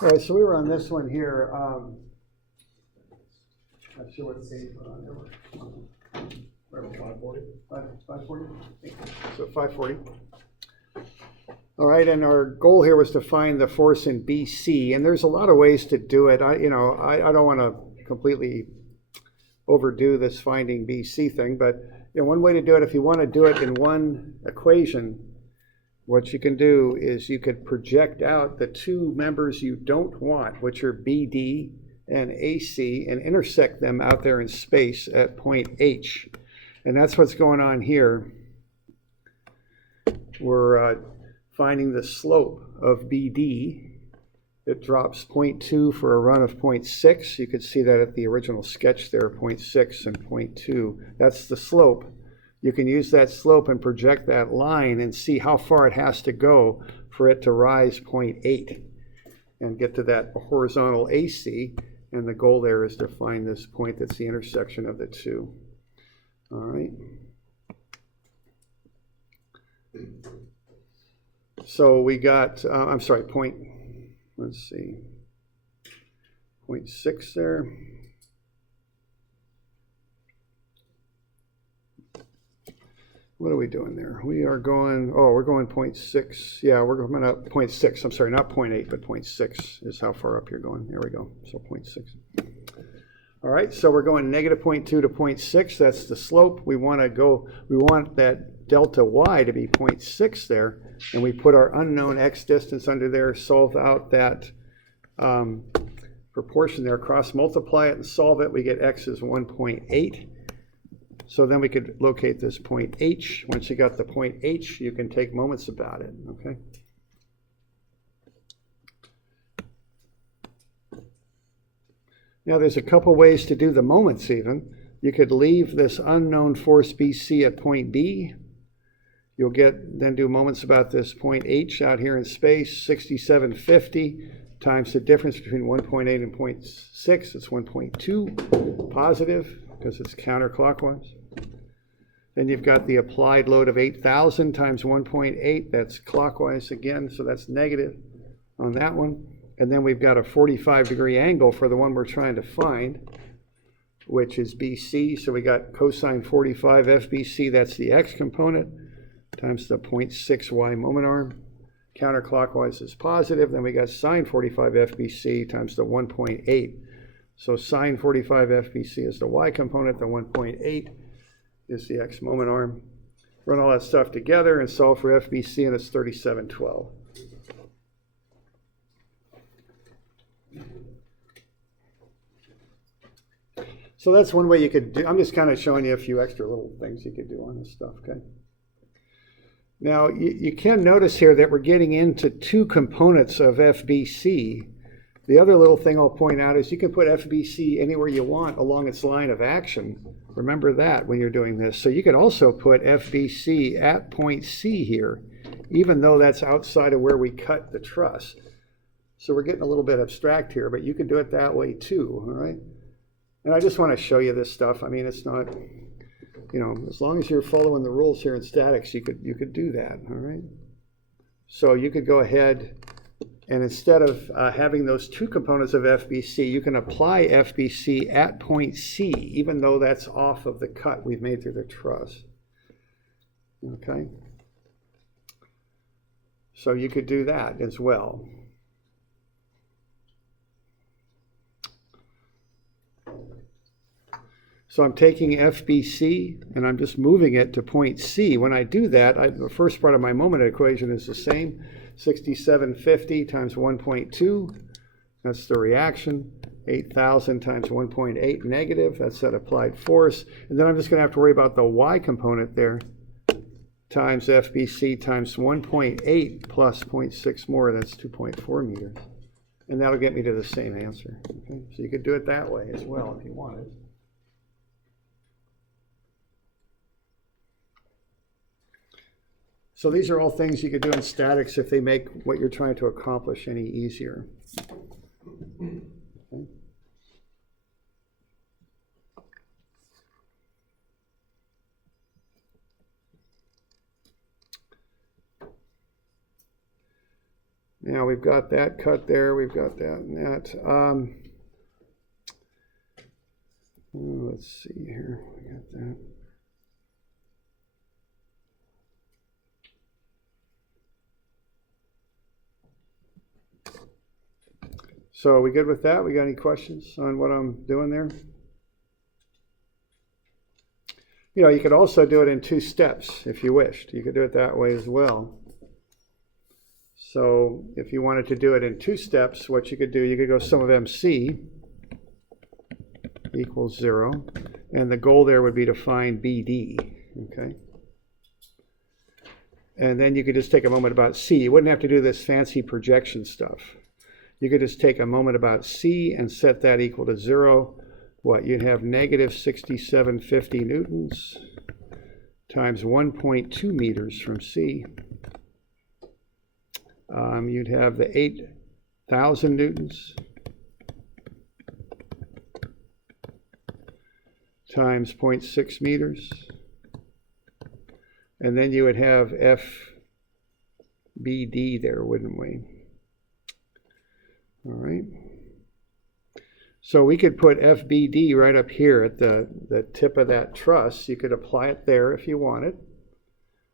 All right, so we were on this one here. Not sure what page we're on there. 540. 540? So 540. All right, and our goal here was to find the force in BC, and there's a lot of ways to do it. I don't want to completely overdo this finding BC thing, but one way to do it, if you want to do it in one equation, what you can do is you could project out the two members you don't want, which are BD and AC, and intersect them out there in space at point H. And that's what's going on here. We're finding the slope of BD. It drops 0.2 for a run of 0.6. You could see that at the original sketch there, 0.6 and 0.2. That's the slope. You can use that slope and project that line and see how far it has to go for it to rise 0.8 and get to that horizontal AC. And the goal there is to find this point that's the intersection of the two. All right. So we got, let's see, 0.6 there. What are we doing there? We are going, we're going 0.6. Yeah, we're going up 0.6. I'm sorry, not 0.8, but 0.6 is how far up you're going. There we go. So 0.6. All right, so we're going negative 0.2 to 0.6. That's the slope. We want that delta y to be 0.6 there, and we put our unknown x distance under there, solve out that proportion there, cross multiply it and solve it. We get x is 1.8. So then we could locate this point H. Once you got the point H, you can take moments about it, okay? Now there's a couple ways to do the moments even. You could leave this unknown force BC at point B. You'll then do moments about this point H out here in space, 6750 times the difference between 1.8 and 0.6. It's 1.2 positive because it's counterclockwise. Then you've got the applied load of 8,000 times 1.8. That's clockwise again, so that's negative on that one. And then we've got a 45-degree angle for the one we're trying to find, which is BC. So we got cosine 45 FBC, that's the x component, times the 0.6y moment arm. Counterclockwise is positive. Then we got sine 45 FBC times the 1.8. So sine 45 FBC is the y component, the 1.8 is the x moment arm. Run all that stuff together and solve for FBC, and it's 3712. So that's one way you could do. I'm just kind of showing you a few extra little things you could do on this stuff, okay? Now, you can notice here that we're getting into two components of FBC. The other little thing I'll point out is you can put FBC anywhere you want along its line of action. Remember that when you're doing this. So you could also put FBC at point C here, even though that's outside of where we cut the truss. So we're getting a little bit abstract here, but you could do it that way too, all right? And I just want to show you this stuff. I mean, it's not, as long as you're following the rules here in statics, you could do that, all right? So you could go ahead and instead of having those two components of FBC, you can apply FBC at point C, even though that's off of the cut we've made through the truss. Okay? So you could do that as well. So I'm taking FBC and I'm just moving it to point C. When I do that, the first part of my moment equation is the same. 6750 times 1.2, that's the reaction. 8,000 times 1.8 negative, that's that applied force. And then I'm just going to have to worry about the y component there, times FBC times 1.8 plus 0.6 more, that's 2.4 meters. And that'll get me to the same answer. Okay? So you could do it that way as well if you wanted. So these are all things you could do in statics if they make what you're trying to accomplish any easier. Okay. Now we've got that cut there, we've got that and that. Let's see here, we got that. So are we good with that? We got any questions on what I'm doing there? You know, you could also do it in 2 steps if you wished. You could do it that way as well. So if you wanted to do it in 2 steps, what you could do, you could go sum of MC equals 0. And the goal there would be to find BD, okay? And then you could just take a moment about C. You wouldn't have to do this fancy projection stuff. You could just take a moment about C and set that equal to 0. What, you'd have negative 6750 newtons times 1.2 meters from C. You'd have the 8,000 newtons times 0.6 meters. And then you would have FBD there, wouldn't we? All right. So we could put FBD right up here at the tip of that truss. You could apply it there if you wanted.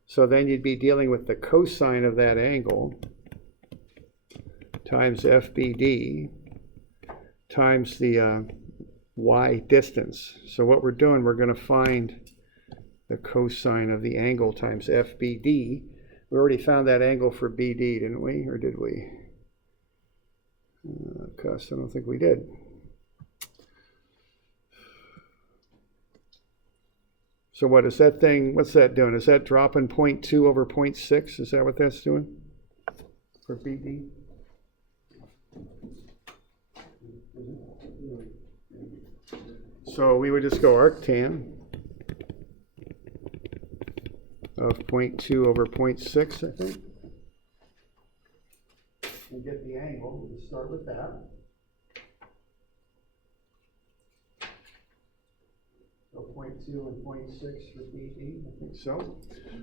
So then you'd be dealing with the cosine of that angle times FBD times the y distance. So what we're doing, we're going to find the cosine of the angle times FBD. We already found that angle for BD, didn't we? Or did we? Cos, I don't think we did. So what is that thing, what's that doing? Is that dropping 0.2 over 0.6? Is that what that's doing for BD? So we would just go arctan of 0.2 over 0.6, I think. And get the angle. We'll start with that. So 0.2 and 0.6 for BD, I think so.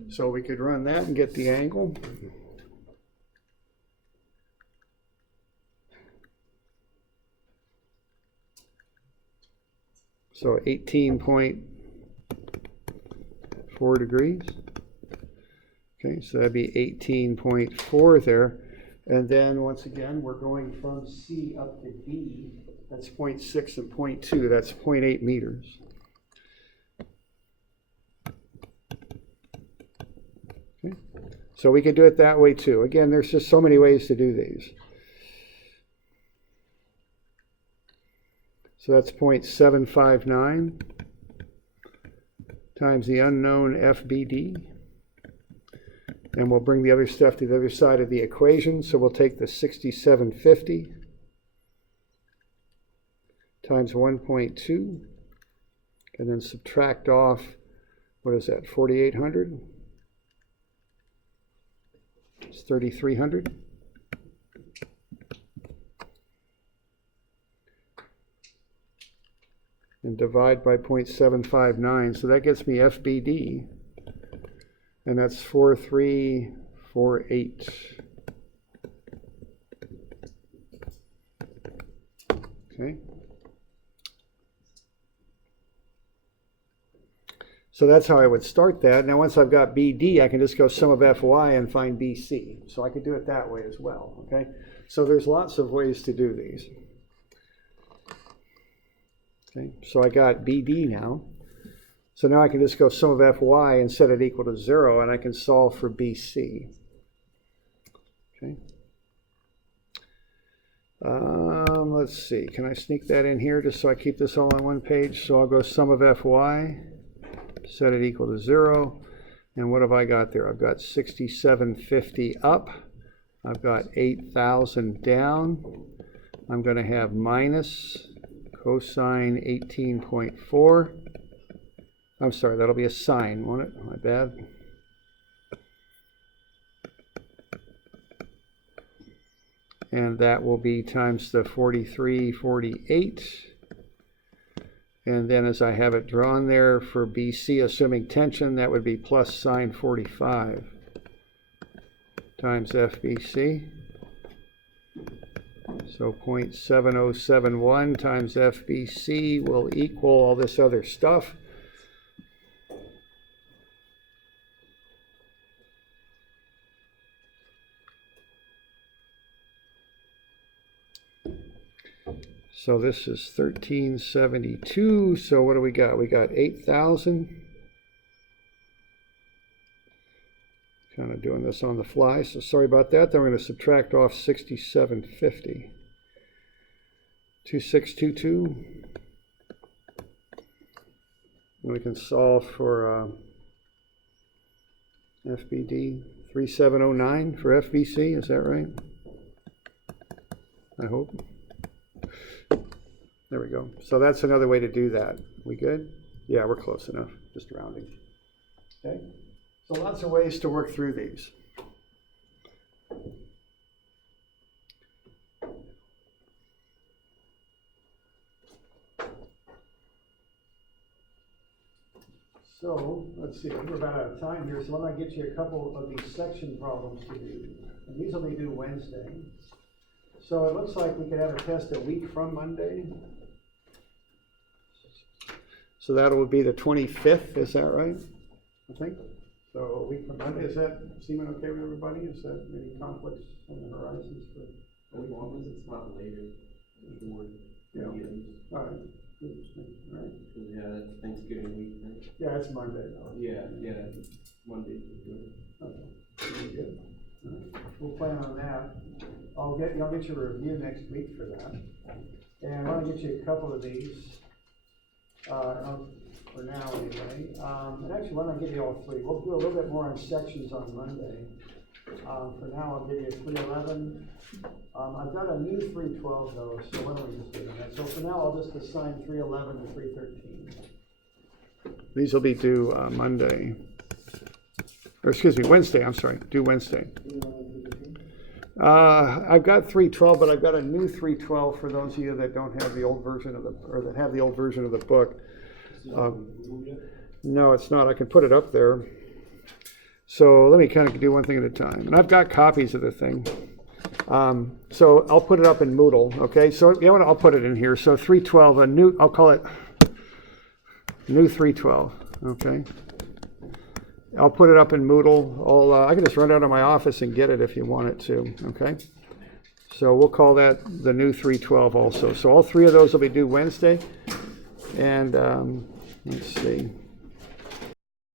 So we could run that and get the angle. So 18.4 degrees. Okay, so that'd be 18.4 there. And then once again, we're going from C up to D. That's 0.6 and 0.2. That's 0.8 meters. Okay. So we could do it that way too. Again, there's just so many ways to do these. So that's 0.759 times the unknown FBD. And we'll bring the other stuff to the other side of the equation. So we'll take the 6750 times 1.2 and then subtract off, what is that, 4,800? It's 3,300. And divide by 0.759. So that gets me FBD. And that's 4348. Okay. So that's how I would start that. Now once I've got BD, I can just go sum of FY and find BC. So I could do it that way as well. Okay. So there's lots of ways to do these. Okay. So I got BD now. So now I can just go sum of Fy and set it equal to 0, and I can solve for BC. Okay. Let's see. Can I sneak that in here just so I keep this all on one page? So I'll go sum of Fy, set it equal to 0. And what have I got there? I've got 6750 up. I've got 8,000 down. I'm going to have minus cosine 18.4. I'm sorry, that'll be a sine, won't it? My bad. And that will be times the 4348. And then as I have it drawn there for BC, assuming tension, that would be plus sine 45 times FBC. So 0.7071 times FBC will equal all this other stuff. So this is 1372. So what do we got? We got 8,000. Kind of doing this on the fly, so sorry about that. Then we're going to subtract off 6750. 2622. And we can solve for FBD 3709 for FBC. Is that right? I hope. There we go. So that's another way to do that. We good? Yeah, we're close enough. Just rounding. Okay. So lots of ways to work through these. So let's see, we're about out of time here, so why don't I get you a couple of these section problems to do. And these will be due Wednesday. So it looks like we could have a test a week from Monday. So that will be the 25th, is that right? I think. So a week from Monday, is that seeming okay with everybody? Is that any conflicts on the horizons for as long as it's not later before yeah. the end. All right. Interesting. All right. Yeah, that's Thanksgiving week, right? Yeah, it's Monday. Yeah, Monday. Okay. Pretty good. All right. We'll plan on that. I'll get you a review next week for that. And I want to get you a couple of these. For now anyway. And actually, why don't I give you all three? We'll do a little bit more on sections on Monday. For now, I'll give you 311. I've got a new 312 though, so why don't we just do that? So for now, I'll just assign 311 and 313. These will be due Monday. Or excuse me, Wednesday, I'm sorry, due Wednesday. I've got 312, but I've got a new 312 for those of you that don't have the old version of or that have the old version of the book. No, it's not. I can put it up there. So let me kind of do one thing at a time. And I've got copies of the thing. So I'll put it up in Moodle, okay? So you know what? I'll put it in here. So 312, I'll call it new 312, okay? I'll put it up in Moodle. I can just run out of my office and get it if you want it to, okay? So we'll call that the new 312 also. So all three of those will be due Wednesday. And let's see.